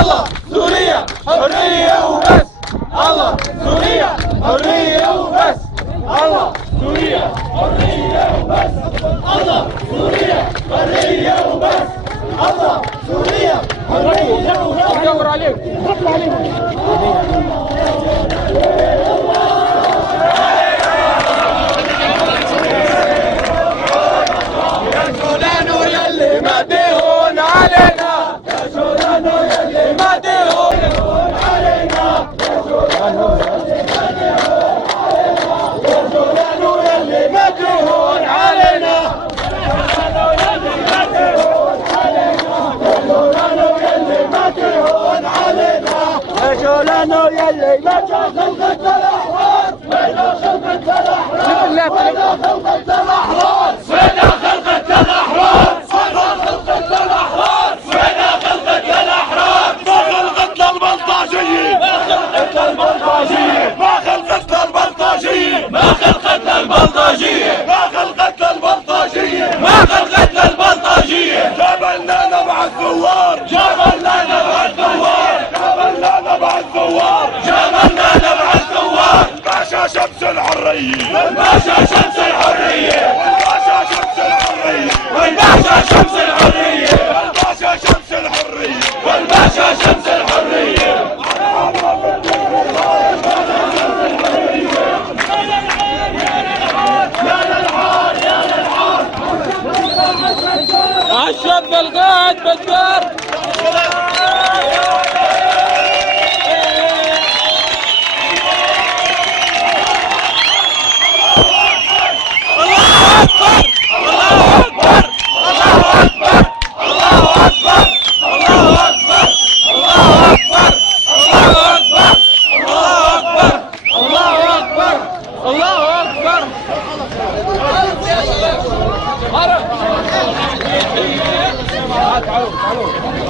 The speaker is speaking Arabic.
الله سوريا حرية وبس. الله سوريا حرية وبس. الله سوريا حرية وبس. الله سوريا حرية وبس. الله سوريا حرية وبس. دور عليك اطلع عليهم. يا جولانو يلي ما تهون علينا، يا جولانو يلي ما تهون علينا، يا جولانو يلي ما تهون علينا، يا جولانو يلي ما تهون علينا، يا جولانو يلي ما تهون علينا، يا جولانو يلي ما تهون الأحرار، وين خلقة الأحرار، وين خلقة الأحرار، وين خلقة الأحرار، وين خلقة الأحرار، وين خلقة الأحرار، ما خلقت البلطجية، ما خلقت البلطجية، ما خلقت البلطجية، ما خلقت البلطجية، ما خلقت البلطجية، ما خلقت البلطجية، جبلنا نبع الثوار، جبلنا نبع الثوار، جبلنا نبع الثوار، جبلنا نبع الثوار، باشا شمس الحرية، والباشا شمس الحرية، والباشا شمس الحرية، والباشا شمس الحرية، والباشا شمس الحرية، والباشا شمس الحرية. الشاب القائد بجار. تعالوا